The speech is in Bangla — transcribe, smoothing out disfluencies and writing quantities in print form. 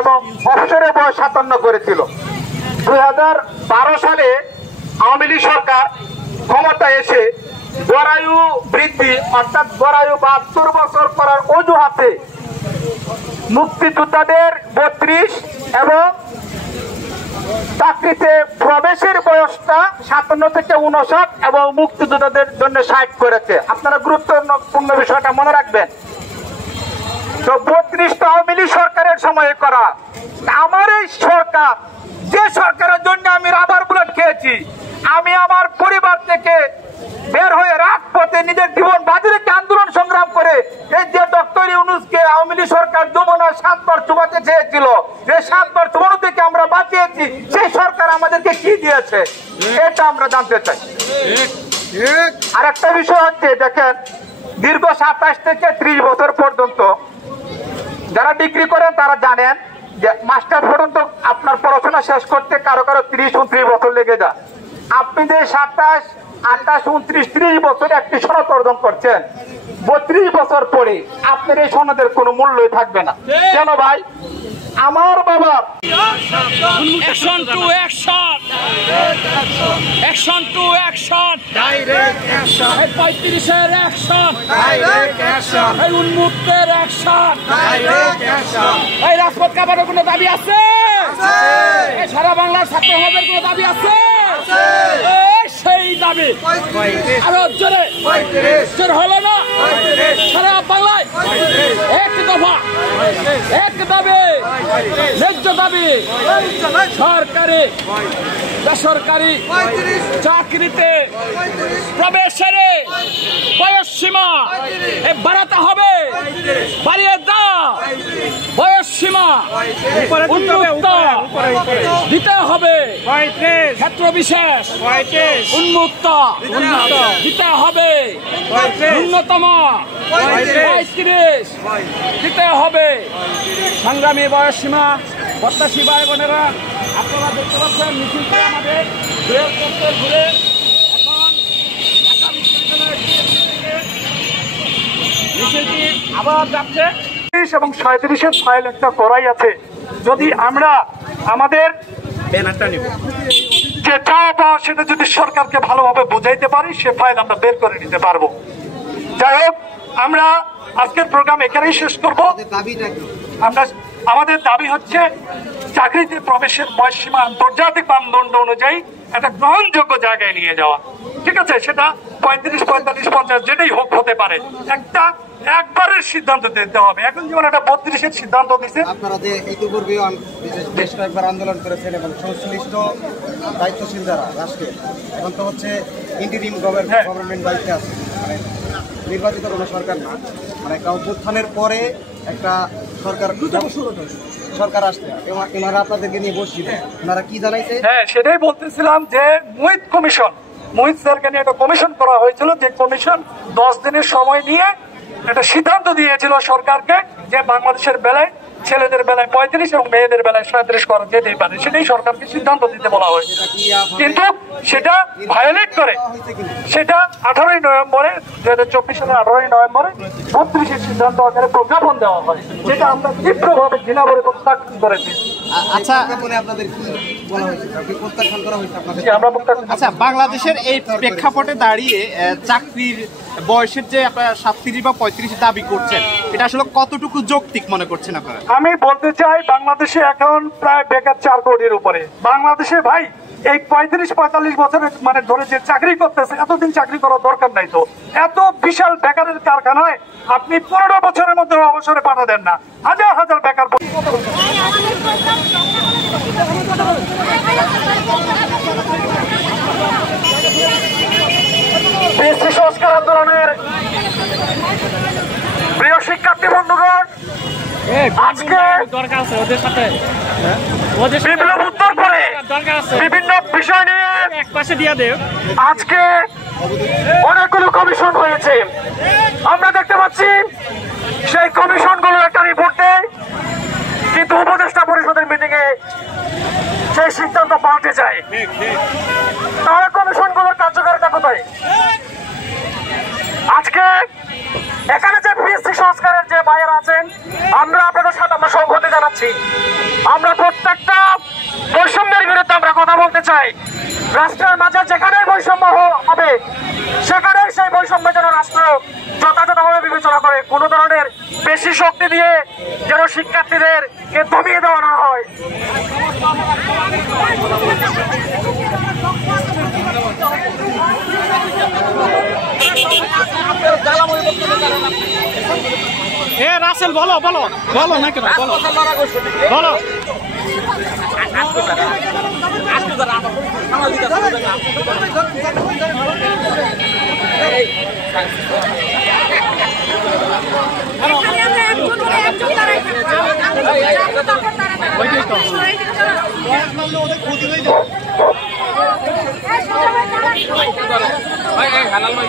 এবং অবসরের বয়স 57 করেছিল। 2012 সালে আওয়ামী লীগ সরকার ক্ষমতায় এসে গড়ায়ু বৃদ্ধি অর্থাৎ গড়ায়ু 72 বছর করার অজুহাতে মুক্তিযোদ্ধাদের 32 এবং চাকরিতে প্রবেশের বয়সটা 57 থেকে 59 এবং মুক্তিযোদ্ধাদের জন্য 60 করেছে। আপনারা গুরুত্বপূর্ণ বিষয়টা মনে রাখবেন। তো 32টা আওয়ামী লীগ সরকারের সময়ে করা। আমার এই সরকার, যে সরকারের জন্য আমি রাবার বুলেট খেয়েছি, আমি আমার পরিবার থেকে বের হয়ে রাজপথে নিজের জীবন বাজি রেখে আন্দোলন সংগ্রাম করে এই যে ডক্টর ইউনূসকে আওয়ামী লীগ সরকার যমুনা 7 বার চুবাতে চেয়েছিল, এই 7 বার চুবানো থেকে আমরা বাঁচিয়েছি, সেই সরকার আমাদেরকে কি দিয়েছে এটা আমরা জানতে চাই। আর একটা বিষয় হচ্ছে, দেখেন দীর্ঘ 27 থেকে 30 বছর পর্যন্ত যারা ডিগ্রি করেন তারা জানেন যে মাস্টার পর্যন্ত আপনার পড়াশোনা শেষ করতে কারো কারো 30-29 বছর লেগে যায়। আপনি যে 27, 28, 29, 30 বছর একটি সনদ অর্জন করছেন, 32 বছর পরে আপনার এই সনদের কোনো মূল্যই থাকবে না। কেন ভাই? আমার বাবা action to action, action to action, direct action, 35-এর অ্যাকশন, ডাইরেক্ট অ্যাকশন, উন্মুক্তের অ্যাকশন, ডাইরেক্ট অ্যাকশন। এই রাজপথ কাঁপানোর কোনো দাবি আছে? এই সারা বাংলার ছাত্র সমাজের কোনো দাবি আছে? সেই দাবি আরো জোরে জোর হলো না? সারা বাংলায় এক দফা, এক দাবি, ন্যায্য দাবি, সরকারি বেসরকারি চাকরিতে প্রবেশের বয়স সীমা বাড়াতে হবে, বাড়িয়ে দাও, বয়স সীমা উন্মুক্ত দিতে হবে, ক্ষেত্র বিশেষ উন্মুক্ত দিতে হবে, ন্যূনতম 35 দিতে হবে। সংগ্রামী বয়স সীমা প্রত্যাশী ভাই বোনেরা, আপনারা দেখতে পাচ্ছেন মিছিল করে আমাদের দুয়ের পক্ষে ঘুরে এখন ঢাকা বিশ্ববিদ্যালয়ের মিছিলটি আবার যাচ্ছে এবং 37-এর ফাইল একটা করাই আছে। যদি আমরা আমাদের ব্যানারটা নিব, যে চাওয়া পাওয়া সেটা যদি সরকারকে ভালোভাবে বোঝাইতে পারি, সে ফাইল আমরা বের করে নিতে পারবো। যাই হোক, আমরা আজকের প্রোগ্রাম এখানেই শেষ করবো। আমাদের দাবি হচ্ছে চাকরিতে প্রবেশের বয়সসীমা আন্তর্জাতিক মানদণ্ড অনুযায়ী একটা গ্রহণযোগ্য জায়গায় নিয়ে যাওয়া। ঠিক আছে, সেটা 35, 45, 50 যেটাই হোক হতে পারে, একটা একবারের সিদ্ধান্ত দিতে হবে। এখন যেমন একটা 32-এর সিদ্ধান্ত দিচ্ছে, আপনারা যে ইতিপূর্বেও বেশ কয়েকবার আন্দোলন করেছেন এবং সংশ্লিষ্ট দায়িত্বশীল যারা রাষ্ট্রের, এখন তো হচ্ছে ইন্টারিম গভর্নমেন্ট দায়িত্বে আছে, মানে নির্বাচিত কোনো সরকার না, মানে একটা অভ্যুত্থানের পরে একটা সরকার আসছে, এনারা আপনাদেরকে নিয়ে বসছিলেন, ওনারা কি জানাইছে? হ্যাঁ, সেটাই বলতেছিলাম যে মুহিত স্যারকে নিয়ে একটা কমিশন করা হয়েছিল, যে কমিশন 10 দিনের সময় নিয়ে একটা সিদ্ধান্ত দিয়েছিল সরকারকে যে বাংলাদেশের বেলায় ছেলেদের বেলায় 35 এবং মেয়েদের বেলায় 37 করা যেতেই পারে। সেটাই সরকারকে সিদ্ধান্ত দিতে বলা হয়েছে, কিন্তু সেটা ভায়োলেট করে সেটা 18ই নভেম্বরে 2024 সালের 18ই নভেম্বরে 32-এর সিদ্ধান্ত আকারে প্রজ্ঞাপন দেওয়া হয়, যেটা আমরা তীব্রভাবে ঘৃণা করে প্রত্যাখ্যান করেছি। আচ্ছা, আপনাদের কি বলা হয়েছে? প্রত্যাখ্যান করা হয়েছে আপনাদের? আচ্ছা, বাংলাদেশের এই প্রেক্ষাপটে দাঁড়িয়ে চাকরির বয়সের যে আপনারা 37 বা 35 দাবি করছেন, এটা আসলে কতটুকু যৌক্তিক মনে করছেন আপনারা? আমি বলতে চাই, বাংলাদেশে এখন প্রায় বেকার 4 কোটির উপরে। বাংলাদেশে ভাই এই 35-45 বছরের মানে ধরে যে চাকরি করতেছে, এতদিন চাকরি করার দরকার নাই। তো এত বিশাল বেকারের কারখানায় আপনি 15 বছরের মধ্যে অবসরে পাঠা দেন না, হাজার হাজার বেকার। সংস্কার আন্দোলনের প্রিয় শিক্ষার্থী বন্ধুগণ, আজকে বিপ্লব উত্তর করে বিভিন্ন বিষয় নিয়ে আজকে অনেকগুলো কমিশন হয়েছে। আমরা দেখতে পাচ্ছি সেই কমিশনগুলো একটা রিপোর্ট দেয়, কিন্তু উপদেষ্টা পরিষদের মিটিং এ সেই সিদ্ধান্ত পাল্টে যায়। তাহলে কমিশনগুলোর কার্যকারিতা কোথায়? আজকে এখানে যে এসএসসি সংস্কারের যে ভাইয়েরা আছেন, আমরা আপনাদের সাথে আমরা সংহতি জানাচ্ছি। আমরা প্রত্যেকটা বৈষম্যের বিরুদ্ধে আমরা কথা বলতে চাই। রাষ্ট্রের মাঝে যেখানে বৈষম্য হবে সেখানে সেই বৈষম্য যেন রাষ্ট্র যথাযথভাবে বিবেচনা করে, কোনো ধরনের বেশি শক্তি দিয়ে যেন শিক্ষার্থীদেরকে দমিয়ে দেওয়া না হয়। রাসেল বলো বলো বলো না কেন বলো বলো হালাল